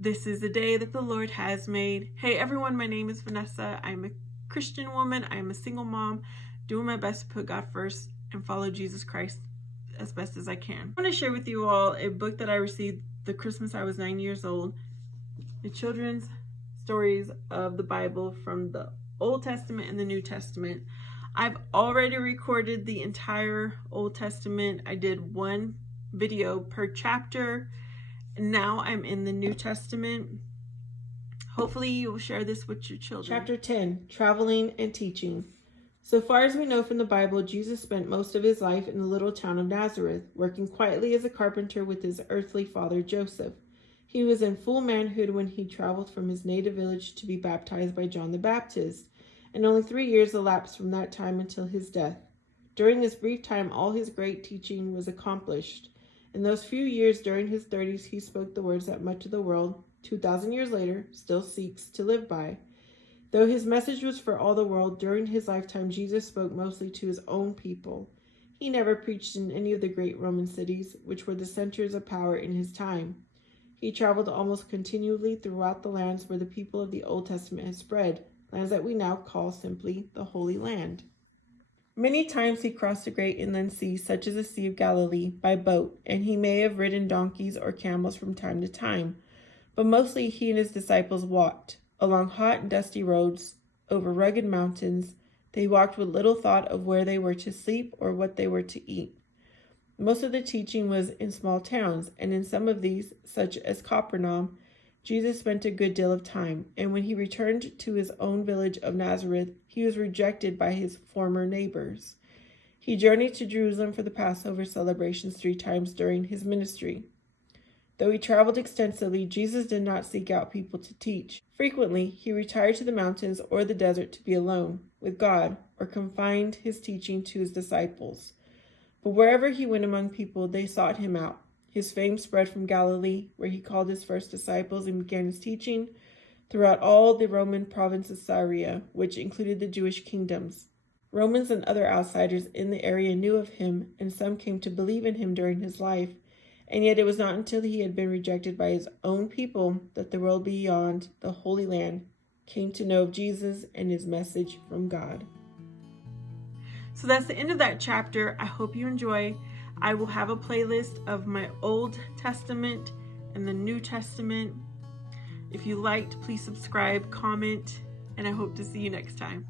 This is the day that the Lord has made. Hey everyone, my name is Vanessa. I'm a Christian woman. I'm a single mom, doing my best to put God first and follow Jesus Christ as best as I can. I want to share with you all a book that I received the Christmas I was 9 years old. The children's stories of the Bible from the Old Testament and the New Testament. I've already recorded the entire Old Testament. I did one video per chapter. Now I'm in the New Testament. Hopefully you will share this with your children. Chapter 10, Traveling and Teaching. So far as we know from the Bible, Jesus spent most of his life in the little town of Nazareth, working quietly as a carpenter with his earthly father Joseph. He was in full manhood when he traveled from his native village to be baptized by John the Baptist, and only 3 years elapsed from that time until his death. During this brief time, all his great teaching was accomplished. In those few years during his 30s, he spoke the words that much of the world, 2,000 years later, still seeks to live by. Though his message was for all the world, during his lifetime, Jesus spoke mostly to his own people. He never preached in any of the great Roman cities, which were the centers of power in his time. He traveled almost continually throughout the lands where the people of the Old Testament had spread, lands that we now call simply the Holy Land. Many times he crossed the great inland sea, such as the Sea of Galilee, by boat, and he may have ridden donkeys or camels from time to time, but mostly he and his disciples walked. Along hot and dusty roads, over rugged mountains, they walked with little thought of where they were to sleep or what they were to eat. Most of the teaching was in small towns, and in some of these, such as Capernaum, Jesus spent a good deal of time, and when he returned to his own village of Nazareth, he was rejected by his former neighbors. He journeyed to Jerusalem for the Passover celebrations 3 times during his ministry. Though he traveled extensively, Jesus did not seek out people to teach. Frequently, he retired to the mountains or the desert to be alone with God, or confined his teaching to his disciples. But wherever he went among people, they sought him out. His fame spread from Galilee, where he called his first disciples and began his teaching, throughout all the Roman province of Syria, which included the Jewish kingdoms. Romans and other outsiders in the area knew of him, and some came to believe in him during his life. And yet it was not until he had been rejected by his own people that the world beyond the Holy Land came to know of Jesus and his message from God. So that's the end of that chapter. I hope you enjoy. I will have a playlist of my Old Testament and the New Testament. If you liked, please subscribe, comment, and I hope to see you next time.